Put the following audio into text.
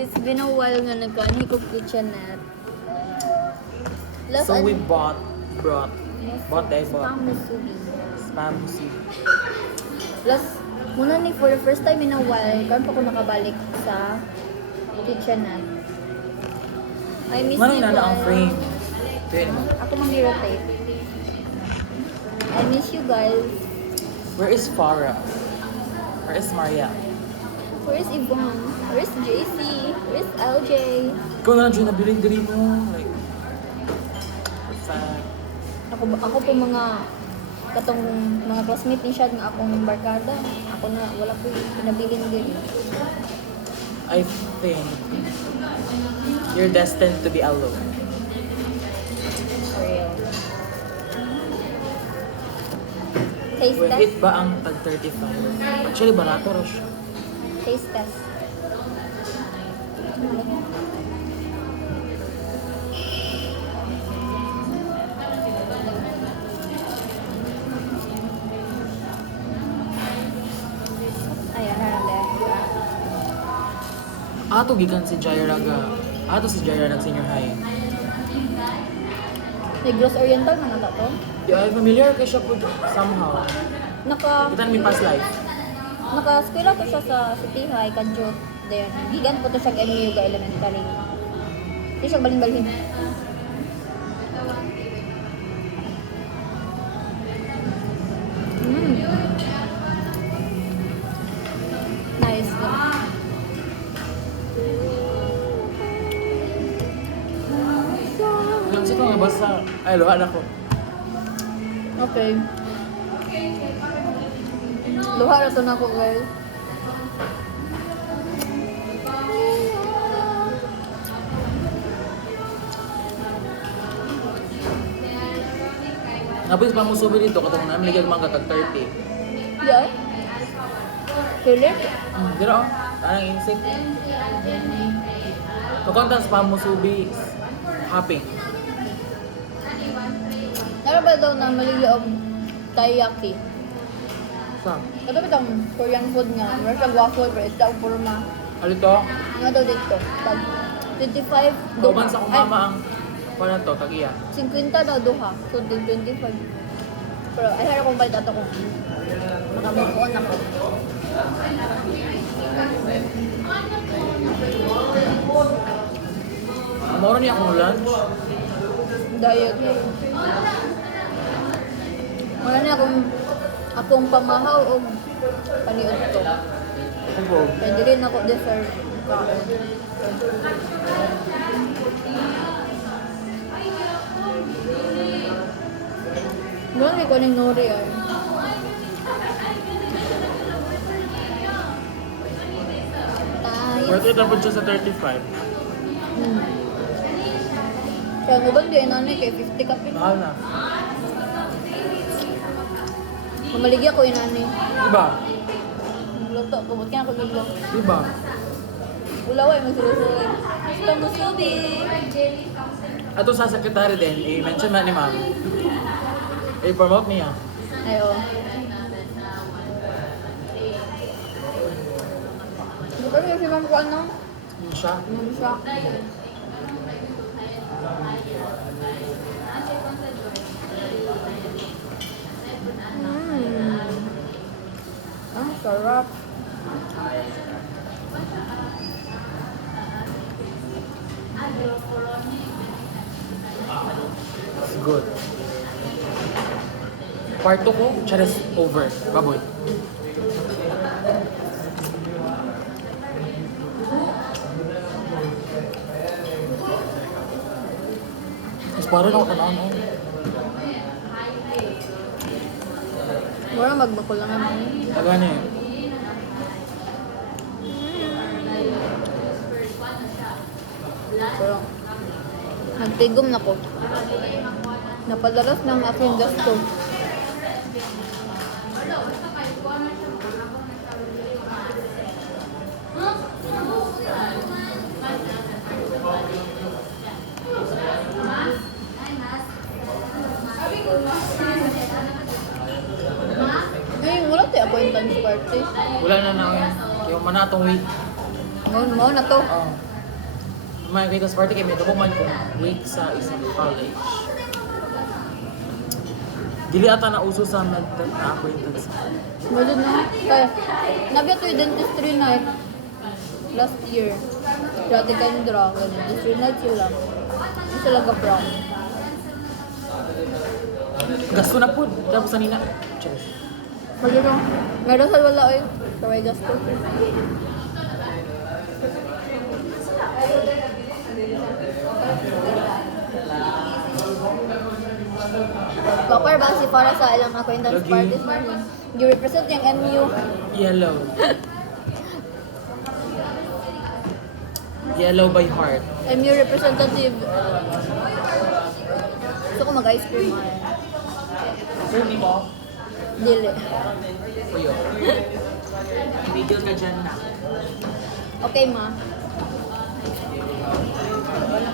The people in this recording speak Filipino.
it's been a while nga nagkaani ko kitchenette. So we brought Spam musubi. spam musubi. Plus, muna ni for the first time in a while, karon pa ko nakabalik sa kitchenette. I miss Manong you inana ang guys. frame. Pwede mo. Ako mag-rotate. I miss you guys. Where is Farah? Where is Maria? Where is Yvonne? Where is JC? Where is LJ? Ikaw na lang dyan nabiling diri mo. Like, perfect. Ako po mga katong mga classmate ni Shad nga akong barkada. Ako na wala ko pinabilin din. I think you're destined to be alone. For real. Taste Wait, test. ba ang tag 35? Actually, barato raw siya. Taste test. Ayan, harande. Ato gikan si Jaira ga. Ato si Jaira nag senior high. Negros Oriental man na to. Di ay familiar kay siya po somehow. Kita mi past life. Naka-eskwela ko siya sa City High, Kanjot. Then, gigan ko to siya sa MU ga elementary. Di siya balin-balin. Nice. Alam sa ko nga basta ay luha na ko. Okay. Luha na to na ako, guys. Napis pa mo subi dito katong namin ligag mga tag 30. Yeah. Kilit? Dira oh, anang insect. Kukontas pa mo subi hopping. Meron ba daw na maliliog taiyaki? Sa. Ito ba itong Korean food nga? Meron siya waffle pero ito ang purma. Ano to? Ano daw dito? Tag 25 Doon sa kumama ang para to tagiya. 50 daw duha. So, din 25. Pero, ay, harap kong balik ato kung makamove on ako. Moro ni akong lunch. Diet. Wala na akong pamahaw o paniod ko. Ako. Pwede rin ako deserve kaon. Doon ko ng nori ay. Worth it na po siya sa 35. Kaya mo ba hindi nanay kay 50 ka pin? Mahal na. Mamaligya ko yung nanay. Diba? Luto, kumot kaya ako luto. Diba? Ulaway, magsuloy-suloy. Gusto mo subi. Ato sa sekretary din, i-mention na ni ma'am. I-promote niya. Ayo. Bukan yung si Ma'am ko ano? Yun siya. Ano siya? Ang sarap. It's good. Part 2 ko, charas over. Baboy. Mas parang ako tanawin mo. Mura magbakol lang naman. Tagani eh. Pero, nagtigom na ko. Napadalas ng aking gasto. Ay, wala tayo appointment party. Wala na na yun. Kaya man na itong week. Ngayon mo na to. Oh. May acquaintance party kay may man kung week sa isang college. Dili ata na uso sa med-tech na acquaintance. Wala na. Kaya, nagyat ko yung dentistry night last year. Dati kayo ng dragon. Dentistry night sila. Hindi sila ka-prom. Gasto na po. Tapos sanina. Cheers. Magano, meron sa wala eh. Kaway gasto. Kapar ba si para sa ilang acquaintance Lagi. parties Marlon? You represent yung MU. Yellow. Yellow by heart. MU representative. Gusto ko mag-ice cream ay. Sir, ni mo? Dili. Kuyo. Ibigil ka dyan na. Okay ma.